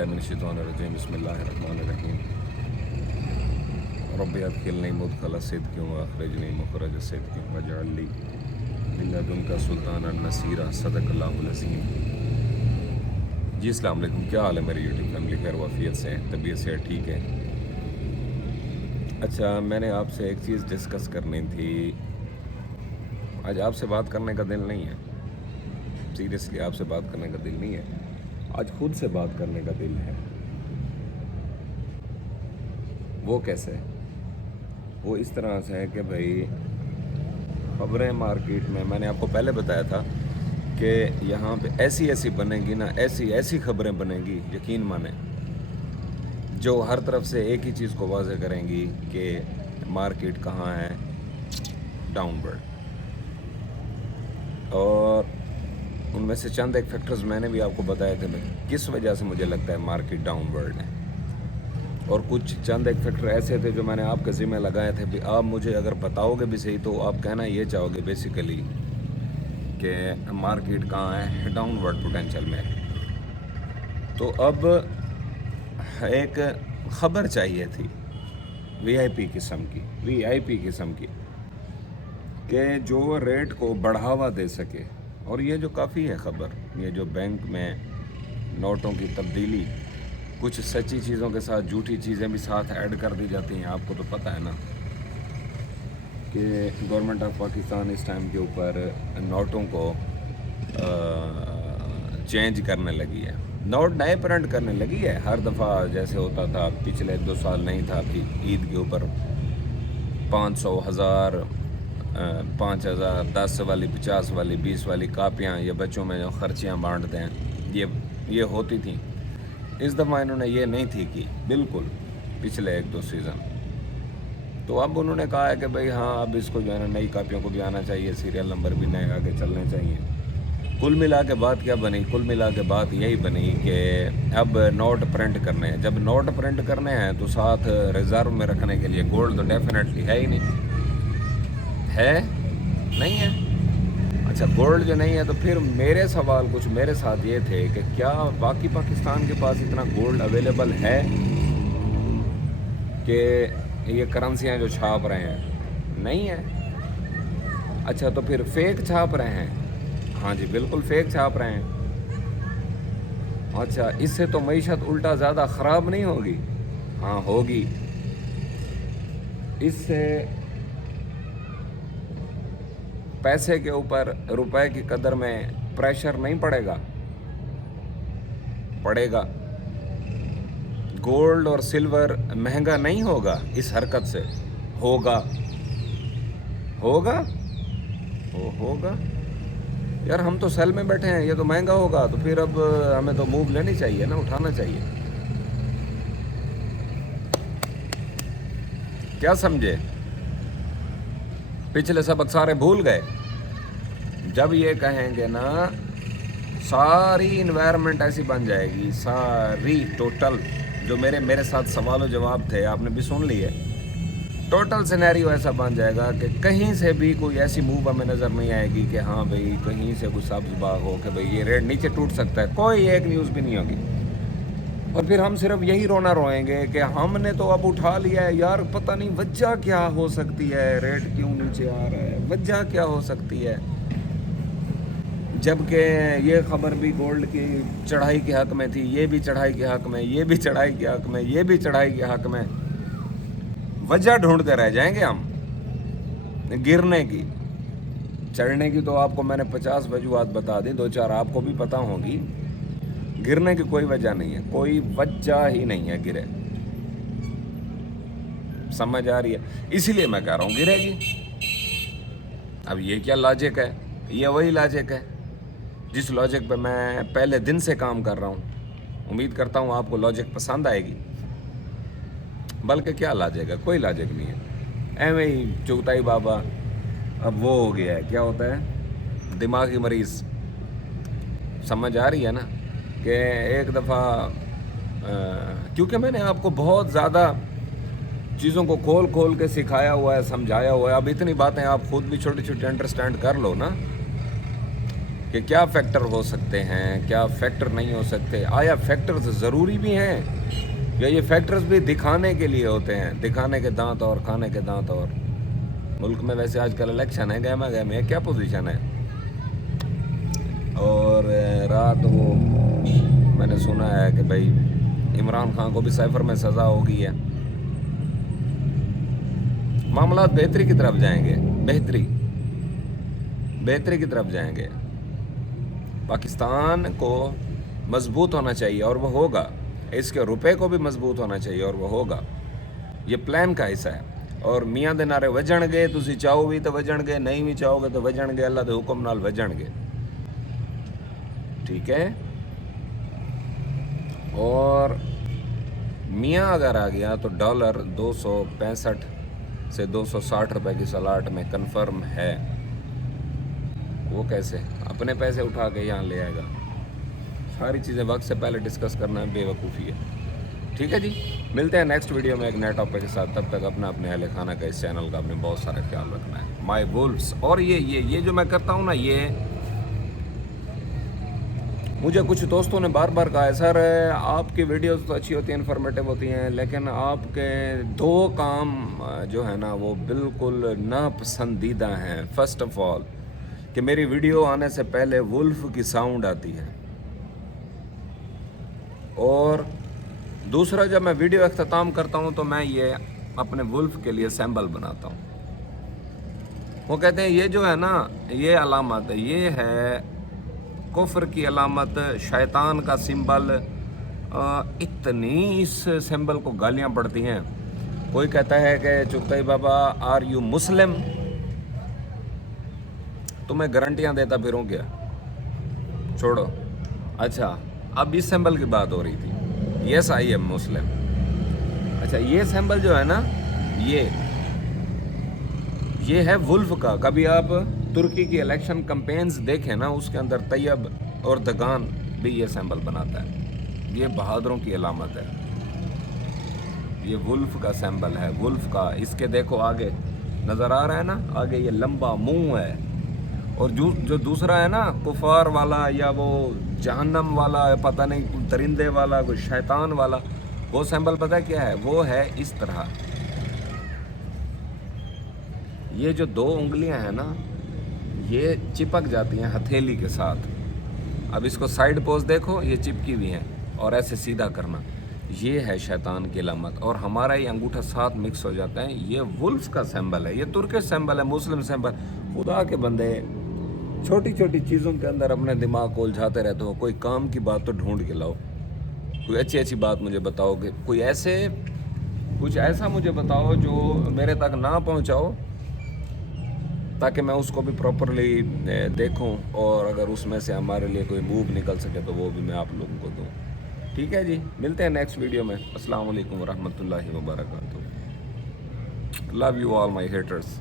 बिल्लाहि मिनश्शैतानिर्रजीम बिस्मिल्लाहिर्रहमानिर्रहीम रब्बि अदखिलनी मुदखला सिद्क़िन व अखरिजनी मुखरज सिद्क़िन वजअल ली मिन लदुनका सुल्तानन नसीरा सदक़ल्लाहुल अज़ीम। जी अस्सलाम वालेकुम, क्या हाल है मेरी यूट्यूब फैमिली? खैर वाफियत से, तबीयत से ठीक है। अच्छा, मैंने आपसे एक चीज़ डिस्कस करनी थी। आज आपसे बात करने का दिल नहीं है, सीरियसली आपसे बात करने का दिल नहीं है, आज खुद से बात करने का दिल है। वो कैसे? वो इस तरह से है कि भाई खबरें मार्केट में, मैंने आपको पहले बताया था कि यहाँ पे ऐसी ऐसी बनेगी ना, ऐसी ऐसी खबरें बनेंगी, यकीन माने, जो हर तरफ से एक ही चीज़ को वाज़ेह करेंगी कि मार्केट कहाँ है, डाउनवर्ड। और उनमें से चंद एक फैक्टर्स मैंने भी आपको बताए थे किस वजह से मुझे लगता है मार्केट डाउनवर्ड है, और कुछ चंद एक फैक्टर ऐसे थे जो मैंने आपके ज़िम्मे लगाए थे भी आप मुझे अगर बताओगे भी सही तो आप कहना ये चाहोगे बेसिकली कि मार्केट कहाँ है, डाउनवर्ड पोटेंशियल में। तो अब एक ख़बर चाहिए थी वीआईपी किस्म की कि जो रेट को बढ़ावा दे सके। और ये जो काफ़ी है ख़बर, ये जो बैंक में नोटों की तब्दीली, कुछ सच्ची चीज़ों के साथ झूठी चीज़ें भी साथ ऐड कर दी जाती हैं। आपको तो पता है ना कि गवर्नमेंट ऑफ पाकिस्तान इस टाइम के ऊपर नोटों को चेंज करने लगी है, नोट नए प्रिंट करने लगी है। हर दफ़ा जैसे होता था पिछले 2 साल नहीं था कि ईद के ऊपर 500, 1000, 5000, 10 वाली, 50 वाली, 20 वाली कापियाँ ये बच्चों में जो खर्चियाँ बांटते हैं ये होती थी। इस दफ़ा इन्होंने ये नहीं थी कि बिल्कुल पिछले 1-2 सीज़न। तो अब उन्होंने कहा है कि भाई हाँ, अब इसको जो है ना नई कापियों को भी आना चाहिए, सीरियल नंबर भी नए आगे चलने चाहिए। कुल मिला के बात क्या बनी? कुल मिला के बात यही बनी कि अब नोट प्रिंट करने हैं। जब नोट प्रिंट करने हैं तो साथ रिज़र्व में रखने के लिए गोल्ड तो डेफिनेटली है ही नहीं, है नहीं है। अच्छा, गोल्ड जो नहीं है तो फिर मेरे सवाल कुछ मेरे साथ ये थे कि क्या बाकी पाकिस्तान के पास इतना गोल्ड अवेलेबल है कि ये करेंसियाँ जो छाप रहे हैं? नहीं है। अच्छा, तो फिर फेक छाप रहे हैं? हाँ जी, बिल्कुल फेक छाप रहे हैं। अच्छा, इससे तो मईशत उल्टा ज़्यादा ख़राब नहीं होगी? हाँ होगी। इससे पैसे के ऊपर रुपए की कदर में प्रेशर नहीं पड़ेगा? पड़ेगा। गोल्ड और सिल्वर महंगा नहीं होगा इस हरकत से? होगा। होगा यार, हम तो सेल में बैठे हैं, ये तो महंगा होगा, तो फिर अब हमें तो मूव लेनी चाहिए ना, उठाना चाहिए। क्या समझे? पिछले सबक सारे भूल गए? जब ये कहेंगे ना, सारी इन्वायरमेंट ऐसी बन जाएगी, सारी टोटल जो मेरे साथ सवाल जवाब थे आपने भी सुन लिए। टोटल सिनेरियो ऐसा बन जाएगा कि कहीं से भी कोई ऐसी मूव हमें नज़र नहीं आएगी कि हाँ भाई कहीं से कुछ सब्ज़ बाग हो कि भाई ये रेट नीचे टूट सकता है। कोई एक न्यूज़ भी नहीं होगी। और फिर हम सिर्फ यही रोना रोएंगे कि हमने तो अब उठा लिया है यार, पता नहीं वजह क्या हो सकती है, रेट क्यों नीचे आ रहा है, वजह क्या हो सकती है। जबकि ये ख़बर भी गोल्ड की चढ़ाई के हक़ में थी, ये भी चढ़ाई के हक़ में, ये भी चढ़ाई के हक़ में, ये भी चढ़ाई के हक़ में। वजह ढूंढते रह जाएंगे हम गिरने की। चढ़ने की तो आपको मैंने 50 वजूहात बता दी, 2-4 आपको भी पता होंगी। गिरने की कोई वजह नहीं है, कोई वजह ही नहीं है गिरे। समझ आ रही है? इसीलिए मैं कह रहा हूँ गिरेगी। अब ये क्या लॉजिक है? ये वही लॉजिक है जिस लॉजिक पे मैं पहले दिन से काम कर रहा हूँ। उम्मीद करता हूँ आपको लॉजिक पसंद आएगी। बल्कि क्या लॉजिक है? कोई लॉजिक नहीं है, एवं ही चुगताई बाबा। अब वो हो गया है, क्या होता है, दिमागी मरीज़। समझ आ रही है ना कि एक दफ़ा क्योंकि मैंने आपको बहुत ज़्यादा चीज़ों को खोल के सिखाया हुआ है, समझाया हुआ है। अब इतनी बातें आप खुद भी छोटी छोटी अंडरस्टैंड कर लो ना, کہ کیا فیکٹر ہو سکتے ہیں, کیا فیکٹر نہیں ہو سکتے. آیا فیکٹرز ضروری بھی ہیں یا یہ فیکٹرز بھی دکھانے کے لیے ہوتے ہیں, دکھانے کے دانت اور کھانے کے دانت اور. ملک میں ویسے آج کل الیکشن ہے, گہما گہم ہے, کیا پوزیشن ہے. اور رات وہ میں نے سنا ہے کہ بھائی عمران خان کو بھی سائفر میں سزا ہو گئی ہے. معاملات بہتری کی طرف جائیں گے, بہتری کی طرف جائیں گے. پاکستان کو مضبوط ہونا چاہیے اور وہ ہوگا. اس کے روپے کو بھی مضبوط ہونا چاہیے اور وہ ہوگا. یہ پلان کا حصہ ہے. اور میاں دے نعرے وجن گے, تسی چاہو بھی تو وجن گے, نہیں بھی چاہو گے تو وجن گے, اللہ دے حکم نال وجن گے. ٹھیک ہے. اور میاں اگر آ گیا تو ڈالر 265 سے 260 روپے کی سلاٹ میں کنفرم ہے. وہ کیسے اپنے پیسے اٹھا کے یہاں لے آئے گا. ساری چیزیں وقت سے پہلے ڈسکس کرنا بے وقوفی ہے. ٹھیک ہے جی, ملتے ہیں نیکسٹ ویڈیو میں ایک نئے ٹاپک کے ساتھ. تب تک اپنے اہل خانہ کا اس چینل کا اپنے بہت سارا خیال رکھنا ہے. مائی وولفس. اور یہ جو میں کرتا ہوں نا, یہ مجھے کچھ دوستوں نے بار بار کہا ہے, سر آپ کی ویڈیوز تو اچھی ہوتی ہیں, انفارمیٹیو ہوتی ہیں, لیکن آپ کے 2 کام جو ہے نا وہ بالکل ناپسندیدہ ہیں. فرسٹ آف آل کہ میری ویڈیو آنے سے پہلے وولف کی ساؤنڈ آتی ہے, اور دوسرا جب میں ویڈیو اختتام کرتا ہوں تو میں یہ اپنے وولف کے لیے سیمبل بناتا ہوں. وہ کہتے ہیں یہ جو ہے نا, یہ علامت, یہ ہے کفر کی علامت, شیطان کا سمبل. اتنی اس سمبل کو گالیاں پڑتی ہیں. کوئی کہتا ہے کہ چغتائی بابا آر یو مسلم, تو میں گارنٹیاں دیتا پھروں کیا, چھوڑو. اچھا, اب اس سمبل کی بات ہو رہی تھی. یس آئی ایم مسلم. اچھا, یہ سمبل جو ہے نا, یہ ہے ولف کا. کبھی آپ ترکی کی الیکشن کمپینز دیکھیں نا, اس کے اندر طیب اور دگان بھی یہ سمبل بناتا ہے. یہ بہادروں کی علامت ہے. یہ ولف کا سمبل ہے, ولف کا. اس کے دیکھو آگے نظر آ رہا ہے نا, آگے یہ لمبا منہ ہے. اور جو دوسرا ہے نا کفار والا یا وہ جہنم والا, پتہ نہیں کوئی درندے والا, کوئی شیطان والا, وہ سمبل پتہ کیا ہے, وہ ہے اس طرح. یہ جو 2 انگلیاں ہیں نا, یہ چپک جاتی ہیں ہتھیلی کے ساتھ. اب اس کو سائیڈ پوز دیکھو, یہ چپکی ہوئی ہیں, اور ایسے سیدھا کرنا, یہ ہے شیطان کی علامت. اور ہمارا یہ انگوٹھا ساتھ مکس ہو جاتا ہے. یہ ولف کا سمبل ہے, یہ ترکش سمبل ہے, مسلم سمبل. خدا کے بندے چھوٹی چھوٹی چیزوں کے اندر اپنے دماغ کو الجھاتے رہتے ہو. کوئی کام کی بات تو ڈھونڈ کے لاؤ, کوئی اچھی بات مجھے بتاؤ, کہ کچھ ایسا مجھے بتاؤ جو میرے تک نہ پہنچاؤ, تاکہ میں اس کو بھی پراپرلی دیکھوں, اور اگر اس میں سے ہمارے لیے کوئی موو نکل سکے تو وہ بھی میں آپ لوگوں کو دوں. ٹھیک ہے جی, ملتے ہیں نیکسٹ ویڈیو میں. السلام علیکم ورحمۃ اللہ وبرکاتہ. Love you all my haters.